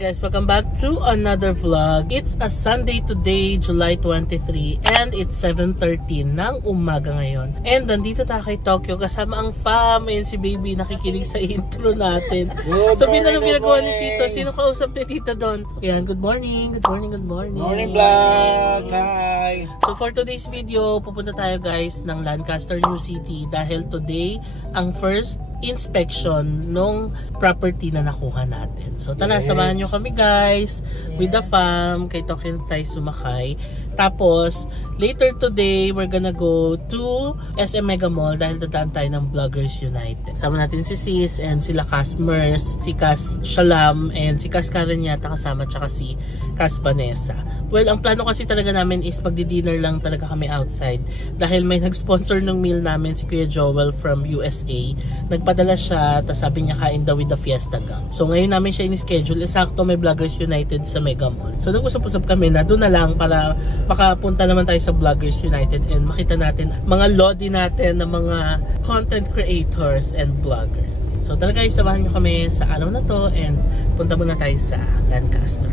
guys, welcome back to another vlog. It's a Sunday today, July 23, and it's 7:13 ng umaga ngayon. And nandito tayo kay Tokyo kasama ang fam and si baby nakikinig sa intro natin. Sabihin na lang ginagawa ni Tito. Sino kausap ni Tito doon? Yan, good morning, good morning, good morning. Morning vlog! Hi! So for today's video, pupunta tayo guys ng Lancaster New City dahil today ang first inspection nung property na nakuha natin. So tara, samahan nyo kami guys with the fam. Kay Tokyo tayo sumakay. Tapos later today we're gonna go to SM Mega Mall dahil dadaan tayo ng Vloggers United. Sama natin si Sis and sila Casmers, si Cas Shalam and si Cas Karen yata kasama, tsaka si Cas Vanessa. Well, ang plano kasi talaga namin is magdi-dinner lang talaga kami outside dahil may nag-sponsor ng meal namin si Kuya Joel from USA. Nagpadala siya, tapos sabi niya kain daw with the Fiesta Gang. So ngayon namin siya in-schedule. Sakto may Vloggers United sa Mega Mall. So nag-usap-usap kami na doon na lang para makapunta naman tayo sa Vloggers United and makita natin mga lodi natin ng mga content creators and vloggers. So talaga samahan nyo kami sa araw na to and punta muna tayo sa Lancaster.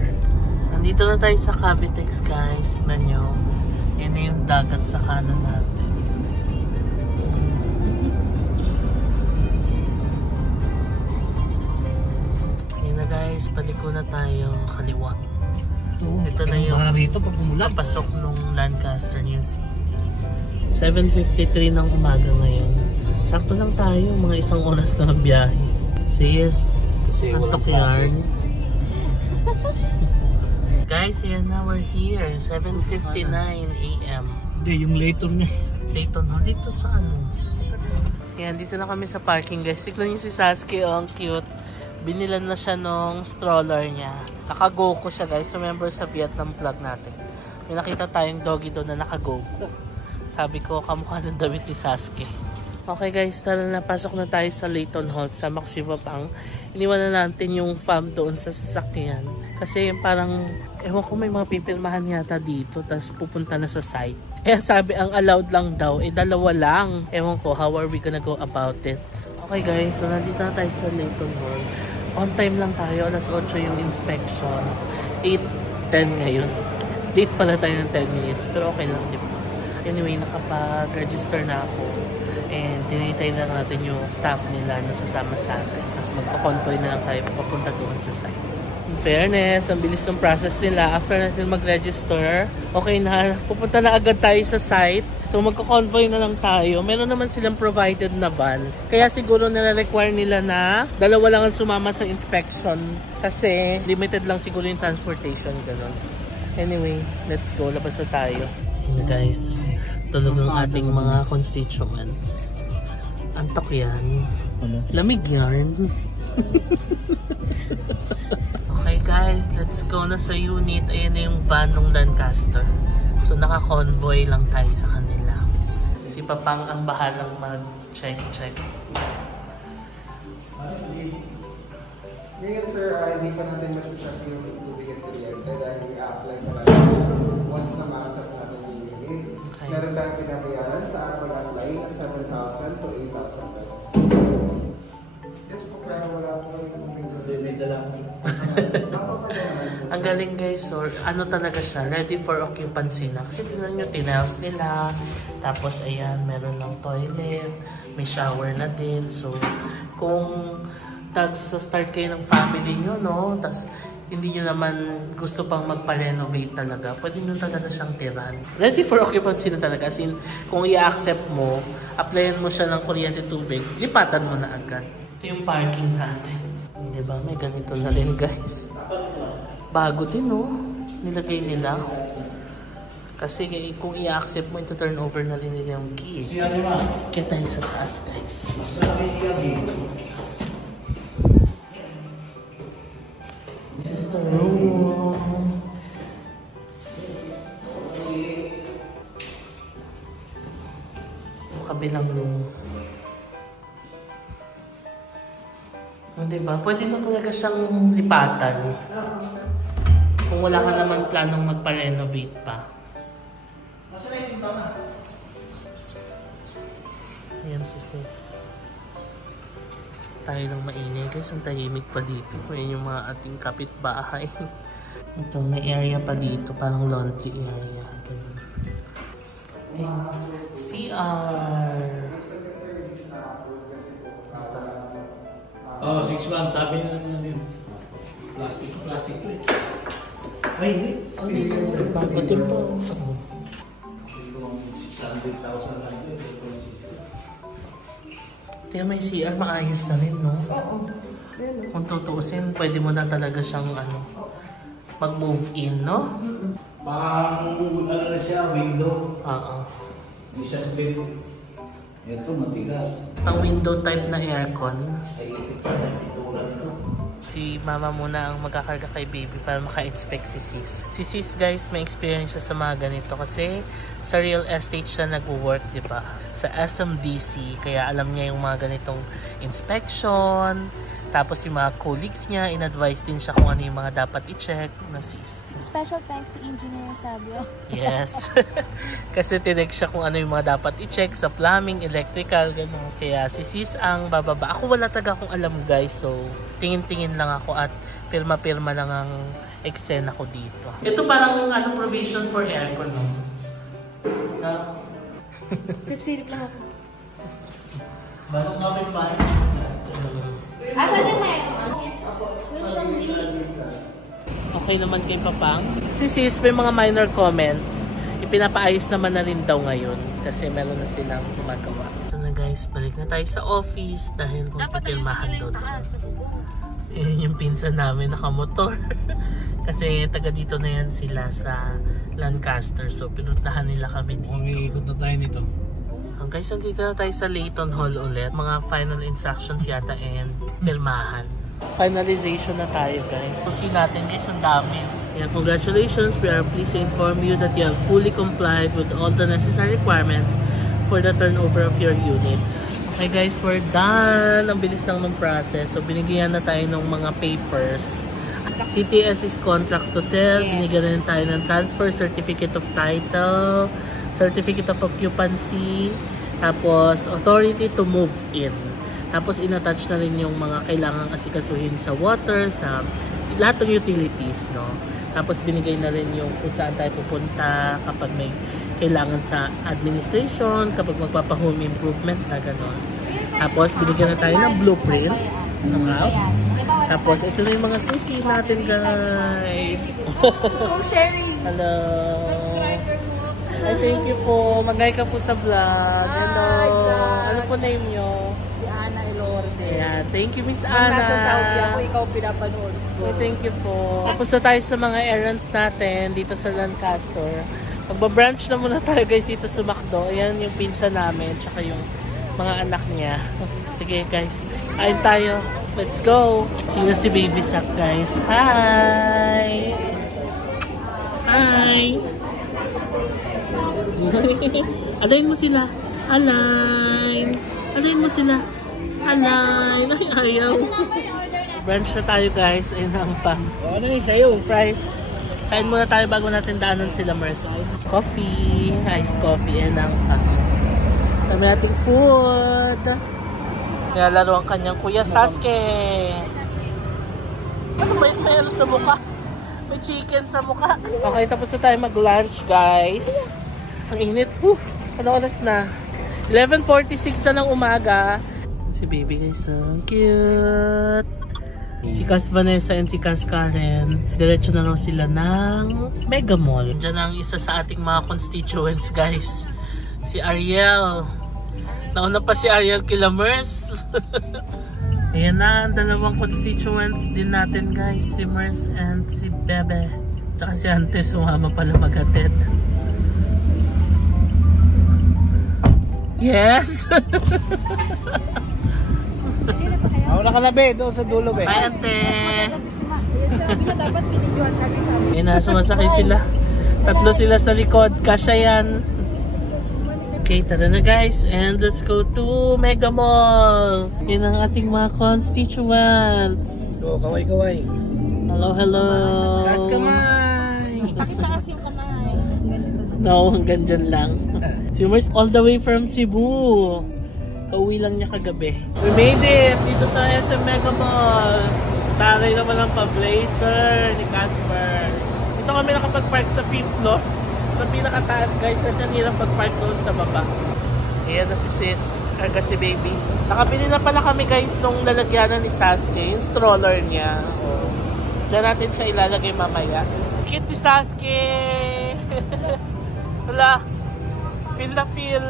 Nandito na tayo sa Cavitex guys. Tignan nyo. Yan na yung dagat sa kanan natin. Yan na guys. Paliko na tayo kaliwa. Ito na yung papasok nung Lancaster New City. 7:53 ng umaga ngayon. Sakto lang tayo. Mga isang oras na biyahe. Sis, antok yan. Guys, yan na, we're here. 7:59 AM. Hindi, yung Layton niya. Layton, no? Dito sa ano? Yan, dito na kami sa parking guys. Tignan niyo si Sasuke, oh, ang cute. Binilan na siya nung stroller niya. Naka-GoKo siya guys. So, member sa Vietnam vlog natin. May nakita tayong doggy doon na naka-GoKo. Sabi ko, kamukha ng damit ni Sasuke. Okay guys, tara na, pasok na tayo sa Layton Hall sa Maxima Pang. Iniwan na natin yung fam doon sa sasakyan. Kasi parang, ewan ko may mga pipirmahan yata dito, tapos pupunta na sa site. Eh sabi ang allowed lang daw, dalawa lang. Ewan ko, how are we gonna go about it? Okay guys, so nandito na tayo sa Layton Hall. On time lang tayo, alas 8 yung inspection. 8:10 ngayon. Late pala tayo ng 10 minutes, pero okay lang, di ba? Anyway, nakapag-register na ako. And tinitay na natin yung staff nila na sasama sa atin. Tapos magka-convoy na lang tayo papunta doon sa site. In fairness, ang bilis ng process nila. After natin mag-register, okay na, pupunta na agad tayo sa site. So magka-convoy na lang tayo. Meron naman silang provided na van. Kaya siguro nire-require nila na dalawa lang ang sumama sa inspection. Kasi limited lang siguro yung transportation. Ganun. Anyway, let's go. Labas na tayo. Hey guys, tulog ang ating mga constituents. Antok yan. Lamig yan. Okay guys, let's go na sa unit. Ayan na yung van ng Lancaster. So naka-convoy lang tayo sa kanila. Si Papang ang bahalang mag-check. Ngayon sir, hindi pa natin mag-check yung tubig at kuryente dahil i-apply na lang once na ma-accept natin yung unit. Okay. Meron tayong pinabayaran sa apply na 7,000 to 8,000 pesos. Yes po, pero wala po yung bibida lang. Ang galing guys, so ano talaga siya, ready for occupancy na. Kasi tingnan nyo, tinels nila. Tapos ayan, meron ng toilet, may shower na din. So kung start kayo ng family nyo, no? Tapos hindi nyo naman gusto pang magpa-renovate talaga, pwede nyo talaga siyang tiran. Ready for occupancy na talaga. As in, kung i-accept mo, applyan mo siya ng kuryente tubig, lipatan mo na agad. Ito yung parking natin. Diba? May ganito na rin guys. Bago din, no? Nilagay nila. Kasi kung i-accept mo, ito turn over na rin nila yung key. Kaya tayo sa taas guys. This is the room. Yung kabilang room. Diba? Pwede na talaga siyang lipatan. Kung wala ka naman planong magpa-renovate pa. Ayan si Sis. tayo ng maingay guys. Ang tahimik pa dito. Ayan yung mga ating kapitbahay. Ito, may area pa dito. Parang laundry area. Ayan. CR. Oh, 6 months. Sabi na yun. Plastic to eh. Ay, hindi. Pagpatin po. 600,000 lang yun. Kaya may CR, maayos na rin, no? Oo. Kung tutuusin, pwede mo na talaga siyang mag-move in, no? Parang na siya, window. Oo. Hindi siya sa bed. Ito, matigas. Ang window type na aircon. Ay, ipit ka na pitulan ko. Si mama muna ang magkakarga kay baby para maka-inspect si sis. Si sis guys, may experience siya sa mga ganito kasi sa real estate siya nag-work, di ba? Sa SMDC, kaya alam niya yung mga ganitong inspection. Tapos yung mga colleagues niya, in-advise din siya kung ano yung mga dapat i-check na sis. Special thanks to Engineer Sabio. Yes. Kasi tinek siya kung ano yung mga dapat i-check sa plumbing, electrical, gano'n. Kaya si sis ang bababa. Ako wala taga akong alam guys, so tingin-tingin lang ako at pirma-pirma lang ang eksena ko dito. Ito parang provision for aircon, no? Sip-sirip lang ako. Balong kami pa. Asan yung may? Okay naman kay Papang. Si sis, may mga minor comments. Ipinapaayos naman na rin daw ngayon kasi meron na silang gumagawa. Ito na guys, balik na tayo sa office dahil kung pipirmahan daw. Yan yung pinsan namin nakamotor. Kasi taga dito na yan sila sa Lancaster. So pinuntahan nila kami dito. Iikot na tayo nito. Guys, nandito na tayo sa Layton Hall ulit. Mga final instructions yata and pirmahan. Finalization na tayo guys. So see natin guys, ang dami. Yeah, congratulations. We are pleased to inform you that you have fully complied with all the necessary requirements for the turnover of your unit. Okay guys, we're done. Ang bilis lang ng process. So binigyan na tayo ng mga papers. CTS is contract to sell. Binigyan rin tayo ng transfer, certificate of title, certificate of occupancy, tapos authority to move in. Tapos in-attach na rin yung mga kailangang asikasuhin sa water, sa lahat ng utilities, no? Tapos binigay na rin yung kung saan tayo pupunta kapag may kailangan sa administration, kapag magpapa-home improvement na gano'n. Tapos binigyan na tayo ng blueprint ng house. Tapos ito na yung mga susi natin guys. Kung sharing. Hello. Ay, thank you po. Mag-hi ka po sa vlog. Hello. Ano po name nyo? Si Ana Elorde. Yeah, thank you Miss Nung Ana. nasa Saudi ako, ikaw pinapanood ko. Oh, thank you po. Tapos na tayo sa mga errands natin dito sa Lancaster. Magba-branch na muna tayo guys dito sa McDo. Ayan yung pinsa namin, tsaka yung mga anak niya. Sige guys, kain tayo. Let's go. Sino si Baby Sak guys? Hi! Hi! Alayin mo sila. Align. Alayin mo sila. Align. Ay, ayaw. Brunch na tayo guys. Ayun na ang pang. Ano yung sa'yo? Price. Kain muna tayo bago natin daanan sila, Mers. Coffee. Iced coffee. Ayun na ang pang. Dami nating food. Nilalaro ang kanyang kuya Sasuke. Ano ba yun? May ano sa mukha? May chicken sa mukha. Okay, tapos na tayo mag-lunch guys. Ang init. Ano oras na? 11:46 na ng umaga. Si baby guys, ang cute. Si Cas Vanessa and si Cas Karen, diretso na lang sila ng Mega Mall. Diyan ang isa sa ating mga constituents guys. Si Ariel. Nauna pa si Ariel Kilamers. Ayan na, ang dalawang constituents din natin guys. Si Mers and si Bebe. Tsaka si Ante, sumama pala maghatid. Yes! Wala ka na be, doon sa dulo be. Hi Ante! Sabi niya dapat binidyohan kami sa Ayan na, sumasakay sila. Tatlo sila sa likod. Kasya yan. Okay, tara na guys. And let's go to Mega Mall. Yan ang ating mga constituents. So, kaway-kaway. Hello, hello. Taas kamay. Pakitaas yung kamay. No, hanggang dyan lang. Sumers all the way from Cebu. Pauwi lang niya kagabi. We made it dito sa SM Mega Mall. Taray naman ang pa-blazer ni Caspers. Dito kami nakapag-park sa 5th floor. Sa pinakataas guys kasi ang hirap pag-park doon sa baba. Ayan na si sis. Arga si baby. Nakabili na pala kami guys nung lalagyanan ni Sasuke. Yung stroller niya. Oh. Diyan natin siya ilalagay mamaya. Cute ni Sasuke! Wala. Feel na feel.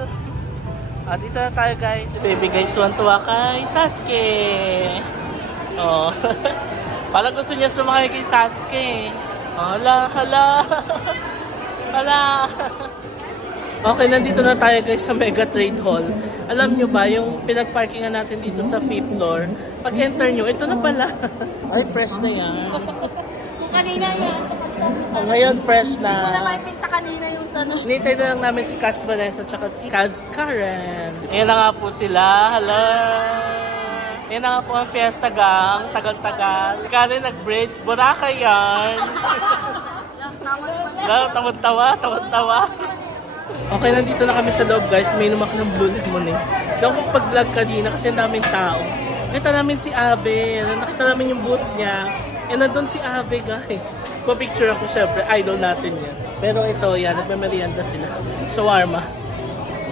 Dito na tayo guys. Si baby guys tuwan-tuwa kay Sasuke. Oh. Parang gusto niya sumakay kay Sasuke. Hala, hala. Hala. Okay, nandito na tayo guys sa Mega Trade Hall. Alam nyo ba, yung pinag-parkingan natin dito sa 5th floor, pag enter nyo, ito na pala. Ay, fresh na yan. Kung kanina yan, Ngayon, fresh na. hindi ko na maipinta kanina yung tanong. Hinintay na lang namin si Kaz Vanessa at si Kaz Karen. Ayan na nga po sila. Hello! Ayan na nga po ang Fiesta Gang. Tagal-tagal. Karen nag-braids. Boracay yan. Tawad-tawa. Okay, nandito na kami sa loob guys. May numak ng Blue Lemon eh. Daw ko pag-vlog kanina kasi ang daming tao. Nakita namin si Ave. Nakita namin yung booth niya. And nandun si Ave guys. Picture ako syempre. Idol natin yan. Pero ito yan. Nagmamerienda sila. Shawarma.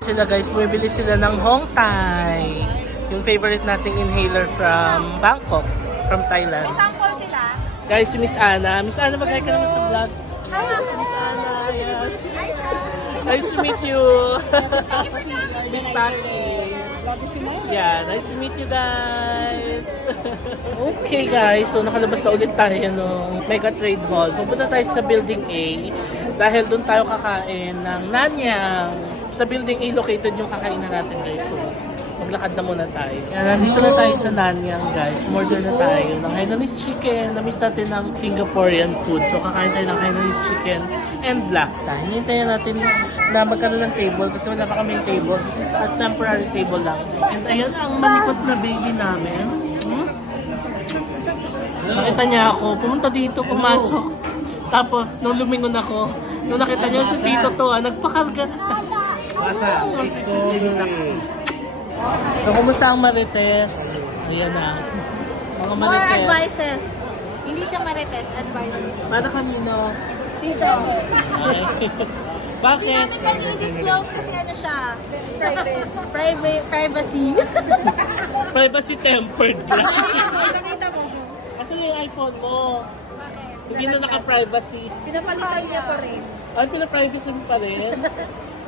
Sila guys. Bumibili sila ng Hong Thai. Yung favorite nating inhaler from Bangkok. From Thailand. May sample sila? Guys, si Miss Ana. Miss Ana, mag-hi ka naman sa vlog. Hello, si Miss Ana. Ayan. Nice to meet you. Miss Paki. Yeah, nice to meet you guys. Okay guys, so nakalabas na ulit tayo ng Mega Trade Hall. Pupunta tayo sa Building A dahil doon tayo kakain ng Nanyang. Sa Building A located yung kakainan natin guys. So, maglakad na muna tayo. Yan, nandito na tayo sa Nanyang guys. Order na tayo ng Hainanese chicken. Namiss natin ng Singaporean food. So kakain tayo ng Hainanese chicken and laksa. Hinintayin natin na magkaroon ng table kasi wala pa kaming table. This is a temporary table lang. And ayan ang malikot na baby namin. Nakita niya ako. Pumunta dito, pumasok. Tapos, nung lumingon ako, nung nakita niyo si Tito to, nagpakarga na. So, kumusta ang Marites? Ayan na. Mga More Marites. advices. Hindi siya marites, advices. Para kanino? Tito. Okay. Bakit? Hindi namin pwede i-disclose kasi ano siya. Privacy. Privacy tempered glass. Nakita mo. Kasi yung iPhone mo, hindi na naka-privacy. Pinapalitan niya pa rin. Ay, pina-privacy mo pa rin?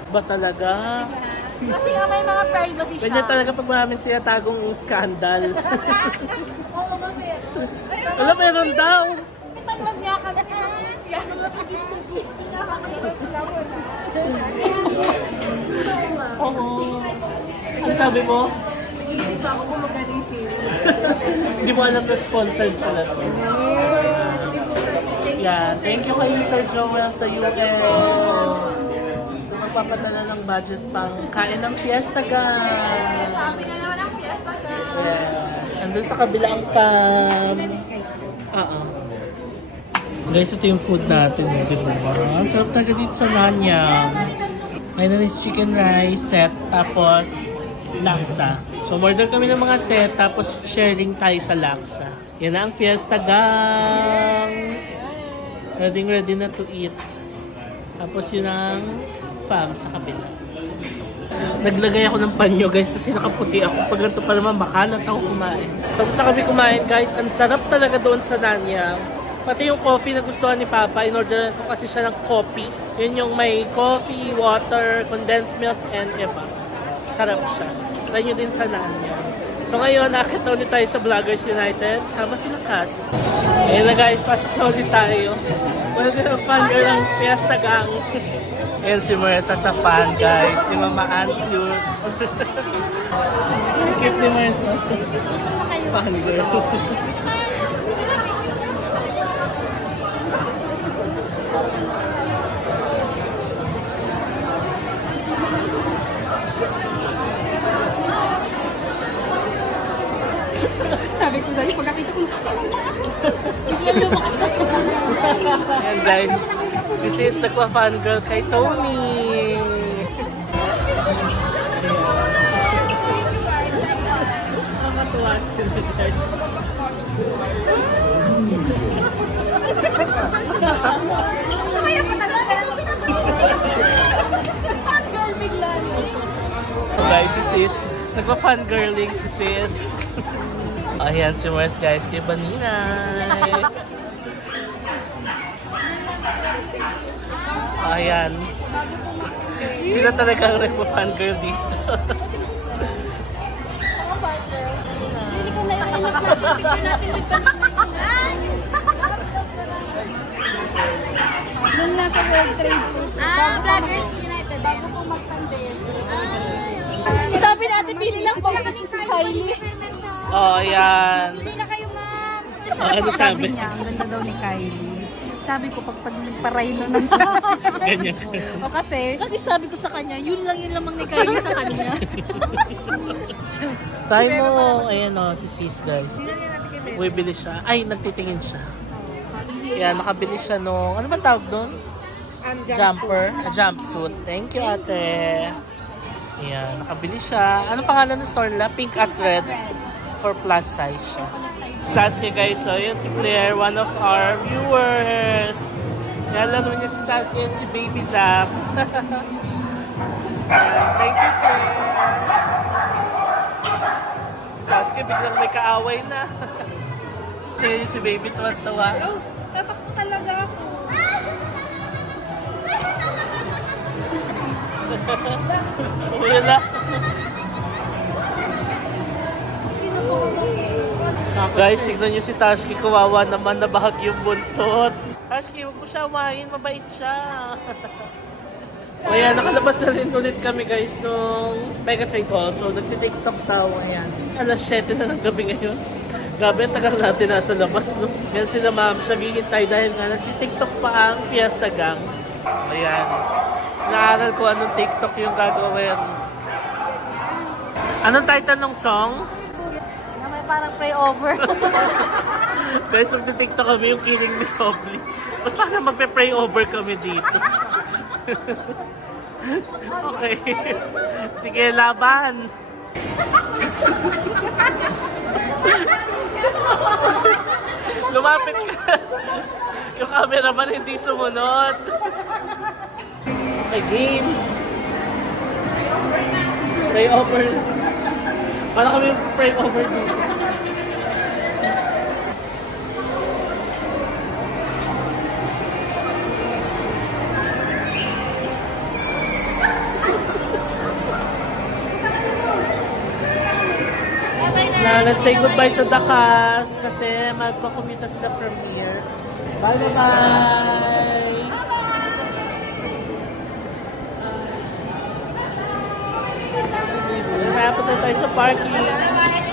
Ba talaga? Kasi nga may mga privacy siya. Ganyan talaga pag maraming tinatagong skandal. Oo ba meron? Wala, meron daw. Pag niya kami. Siya mga Oo. Ano sabi mo? Hindi pa ako magaling siya. Hindi mo alam na sponsored pala to. Yeah, thank you kayo Sir Joel sa US. So magpapadala ng budget pang kain ng Fiesta Gang. Sabi na naman ang Fiesta Gang. Yeah. Andun sa kabilang cam. Guys, ito yung food natin. Diba? Ang sarap talaga dito sa Nanyang. May nanis chicken rice set, tapos laksa. So, order kami ng mga set, tapos sharing tayo sa laksa. Yan na ang Fiesta Gang. Ready na to eat. Tapos yun ang fam sa kabila. Naglagay ako ng panyo guys kasi nakaputi ako. Pag ganito pa naman makalat ako kumain. Tapos sa kami kumain guys, ang sarap talaga doon sa Nanyang. Pati yung coffee na gustuhan ni Papa, in-order ko kasi siya ng coffee. Yun yung may coffee, water, condensed milk, and eva. Sarap siya. Try nyo din sa Nanyang. So ngayon, nakita ulit tayo sa Vloggers United. Sama sila Kaz. Ayun na guys, pasok na ulit tayo. Welcome to fan girl ng Fiesta Gang. Ayun si Marissa sa fan guys. Ni Mama Ann cute. Cute ni Marissa. Fan girl. Sabi ko sa'yo, pagkakita ko biglang lumakas na ito. And guys, si sis nagpa-fangirl kay Tony. Tuwa sila guys. Sumaya pa talaga. Fangirl bigla. So guys, si sis. Nagpa-fangirling si sis. Ayan si Mars guys kay Baninay. Ayan. Sila talagang nagpa-fangirl dito. Hindi ko na yung picture natin with nung nasa World Trade. Vloggers United. Bago po mag-pandemic. Sabi natin, pili lang po kasi si Kylie. Oh, ayan. Pili na kayo, ma'am. Ano sabi? Niya, ang ganda daw ni Kylie. Sabi ko, pag nagparay na lang siya. Ganyan. O kasi sabi ko sa kanya, yun lamang ni Kylie sa kanya. Try mo, ayan o, si sis guys. Bumibili siya. Ay, nagtitingin siya. Ayan, nakabili siya nung, ano ba tawag doon? Jumper. Jumpsuit. Thank you, ate. Ayan, nakabili siya. Ano pangalan ng store nila? Pink at Red. For plus size siya. Sasuke guys, so yun si Claire, one of our viewers. Nalaro niya si Sasuke at si Baby Zap. Thank you, Claire. Sasuke biglang may kaaway na. Si Baby tuwa-tuwa. Oh, tatakbo talaga ako. Uwi na. Guys, tignan nyo si Tashki, kawawa naman, nabahag yung buntot. Tashki, huwag mo siya umahin, mabait siya. Ayan, nakalabas na rin ulit kami guys nung Mega Trade Hall. So, nagtitiktok daw, ayan. Alas 7 na ng gabi ngayon. Gabi, ang tagal natin nasa labas, no? Yan sila ma'am, siya hihintay dahil nga nagtitiktok pa ang Fiesta Gang. Ayan. Naaral ko anong TikTok yung gagawin. Anong title ng song? Parang pray over. Guys, magti-TikTok kami yung Killing Me Softly. Ba't parang magpe-pray over kami dito? Okay. Sige, laban. Lumapit ka. Yung cameraman hindi sumunod. Again. Pray over. Para kami pray over dito. Now, let's say goodbye to the cast kasi magpakumita sila from here. Bye-bye! Narapat na tayo sa parking.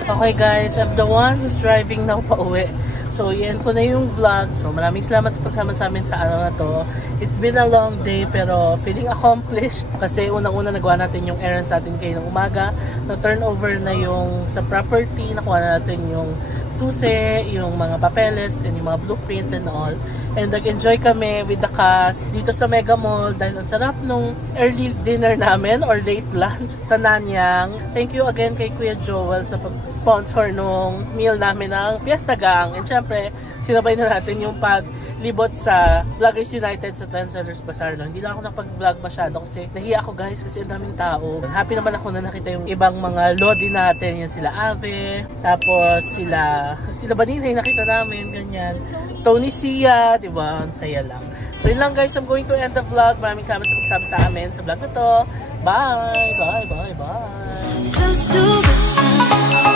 Okay guys, I'm the one who's driving now pa uwi. So, yan po na yung vlog. So, maraming salamat sa pagsama sa amin sa araw na to. It's been a long day pero feeling accomplished. Kasi unang-una nagawa natin yung errands natin kayo ng umaga. Na-turnover na yung sa property. Nakuha na natin yung susi, yung mga papeles, and yung mga blueprint and all. And nag-enjoy kami with the cast dito sa Mega Mall dahil ang sarap nung early dinner namin or late lunch sa Nanyang. Thank you again kay Kuya Joel sa pag-sponsor nung meal namin ng Fiesta Gang. And syempre, sinabay na natin yung paglibot sa Vloggers United sa Trendsellers Bazaar. No? Hindi na ako napag-vlog masyado kasi nahiya ako guys kasi ang daming tao. Happy naman ako na nakita yung ibang mga lodi natin. Yan sila Ave, tapos sila Baninay nakita namin, ganyan. Tony Sia, diba? Ang saya lang. So yun lang guys, I'm going to end the vlog. Maraming salamat sa pagsama sa amin sa vlog na to. Bye! Bye! Bye! Bye!